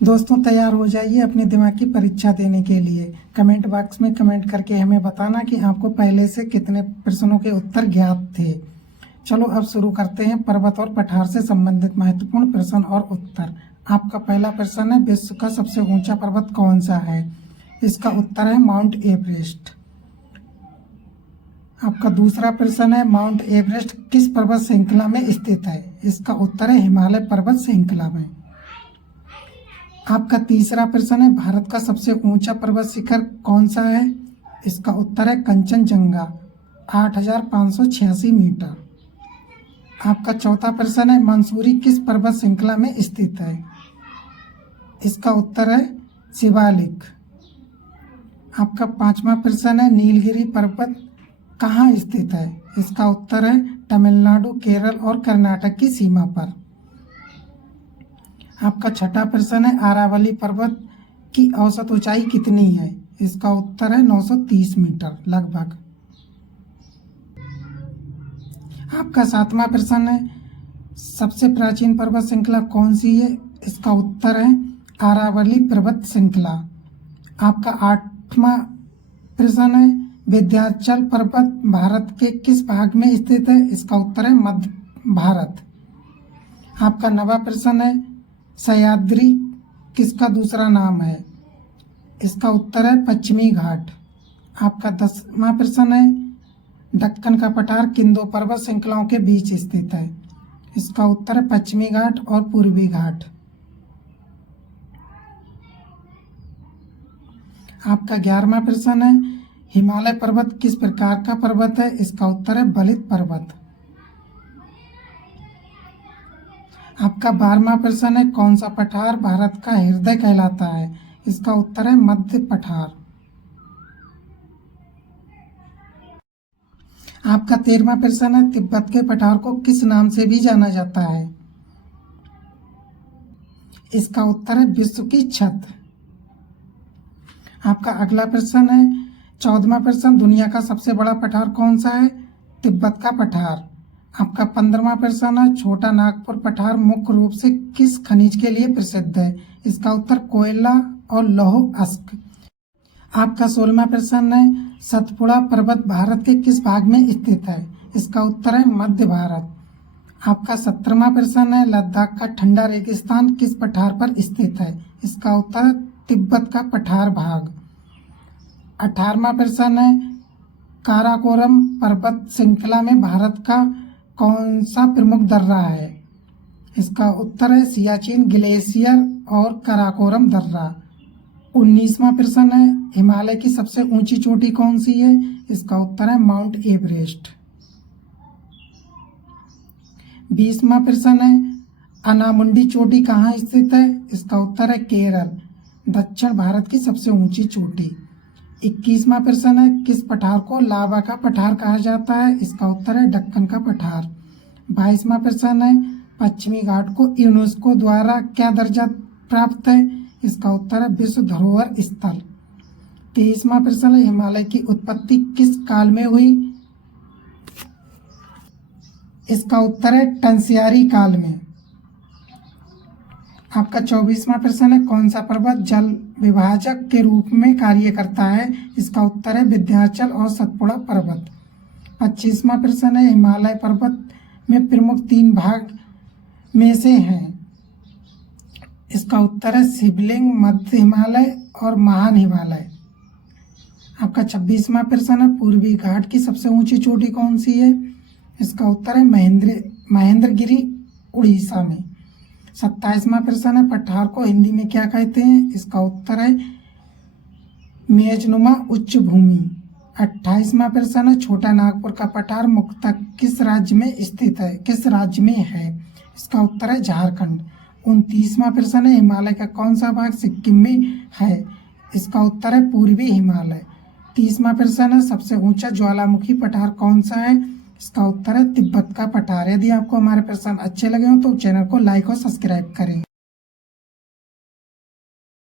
दोस्तों तैयार हो जाइए अपने दिमाग की परीक्षा देने के लिए। कमेंट बॉक्स में कमेंट करके हमें बताना कि आपको पहले से कितने प्रश्नों के उत्तर ज्ञात थे। चलो अब शुरू करते हैं पर्वत और पठार से संबंधित महत्वपूर्ण प्रश्न और उत्तर। आपका पहला प्रश्न है, विश्व का सबसे ऊंचा पर्वत कौन सा है? इसका उत्तर है माउंट एवरेस्ट। आपका दूसरा प्रश्न है, माउंट एवरेस्ट किस पर्वत श्रृंखला में स्थित है? इसका उत्तर है हिमालय पर्वत श्रृंखला में। आपका तीसरा प्रश्न है, भारत का सबसे ऊंचा पर्वत शिखर कौन सा है? इसका उत्तर है कंचनजंगा, 8,586 मीटर। आपका चौथा प्रश्न है, मंसूरी किस पर्वत श्रृंखला में स्थित है? इसका उत्तर है शिवालिक। आपका पांचवा प्रश्न है, नीलगिरी पर्वत कहाँ स्थित है? इसका उत्तर है तमिलनाडु, केरल और कर्नाटक की सीमा पर। आपका छठा प्रश्न है, आरावली पर्वत की औसत ऊंचाई कितनी है? इसका उत्तर है 930 मीटर लगभग। आपका सातवां प्रश्न है, सबसे प्राचीन पर्वत श्रृंखला कौन सी है? इसका उत्तर है आरावली पर्वत श्रृंखला। आपका आठवां प्रश्न है, विंध्याचल पर्वत भारत के किस भाग में स्थित है? इसका उत्तर है मध्य भारत। आपका नवा प्रश्न है, सह्याद्री किसका दूसरा नाम है? इसका उत्तर है पश्चिमी घाट। आपका 10वां प्रश्न है, दक्कन का पठार किन दो पर्वत श्रृंखलाओं के बीच स्थित है? इसका उत्तर है पश्चिमी घाट और पूर्वी घाट। आपका 11वां प्रश्न है, हिमालय पर्वत किस प्रकार का पर्वत है? इसका उत्तर है बलित पर्वत। आपका 12वां प्रश्न है, कौन सा पठार भारत का हृदय कहलाता है? इसका उत्तर है मध्य पठार। आपका 13वां प्रश्न है, तिब्बत के पठार को किस नाम से भी जाना जाता है? इसका उत्तर है विश्व की छत। आपका अगला प्रश्न है, 14वां प्रश्न, दुनिया का सबसे बड़ा पठार कौन सा है? तिब्बत का पठार। आपका 15वां प्रश्न है, छोटा नागपुर पठार मुख्य रूप से किस खनिज के लिए प्रसिद्ध है? इसका उत्तर कोयला और लौह अयस्क। आपका 16वां प्रश्न है, सतपुड़ा पर्वत भारत के किस भाग में स्थित है? इसका उत्तर है मध्य भारत। आपका 17वां प्रश्न है, लद्दाख का ठंडा रेगिस्तान किस पठार पर स्थित है? इसका उत्तर तिब्बत का पठार भाग। 18वां प्रश्न है, काराकोरम पर्वत श्रृंखला में भारत का कौन सा प्रमुख दर्रा है? इसका उत्तर है सियाचिन ग्लेशियर और काराकोरम दर्रा। 19वां प्रश्न है, हिमालय की सबसे ऊंची चोटी कौन सी है? इसका उत्तर है माउंट एवरेस्ट। 20वां प्रश्न है, अनामुंडी चोटी कहाँ स्थित है? इसका उत्तर है केरल, दक्षिण भारत की सबसे ऊंची चोटी। 21वां प्रश्न है, किस पठार को लावा का पठार कहा जाता है? इसका उत्तर है दक्कन का पठार। 22वां प्रश्न है, पश्चिमी घाट को यूनेस्को द्वारा क्या दर्जा प्राप्त है? इसका उत्तर है विश्व धरोहर स्थल। 23वां प्रश्न है, हिमालय की उत्पत्ति किस काल में हुई? इसका उत्तर है टंसियारी काल में। आपका 24वां प्रश्न है, कौन सा पर्वत जल विभाजक के रूप में कार्य करता है? इसका उत्तर है विंध्याचल और सतपुड़ा पर्वत। 25वां प्रश्न है, हिमालय पर्वत में प्रमुख 3 भाग में से हैं? इसका उत्तर है शिवलिंग, मध्य हिमालय और महान हिमालय। आपका 26वां प्रश्न है, पूर्वी घाट की सबसे ऊंची चोटी कौन सी है? इसका उत्तर है महेंद्रगिरी, उड़ीसा में। 27वां प्रश्न है, पठार को हिंदी में क्या कहते हैं? इसका उत्तर है मेजनुमा उच्च भूमि। 28वां प्रश्न है, छोटा नागपुर का पठार मुख्यतः किस राज्य में स्थित है, किस राज्य में है? इसका उत्तर है झारखंड। 29वां प्रश्न है, हिमालय का कौन सा भाग सिक्किम में है? इसका उत्तर है पूर्वी हिमालय। 30वां प्रश्न है, सबसे ऊंचा ज्वालामुखी पठार कौन सा है? इसका उत्तर है तिब्बत का पठार। यदि आपको हमारे प्रश्न अच्छे लगे हो तो चैनल को लाइक और सब्सक्राइब करें।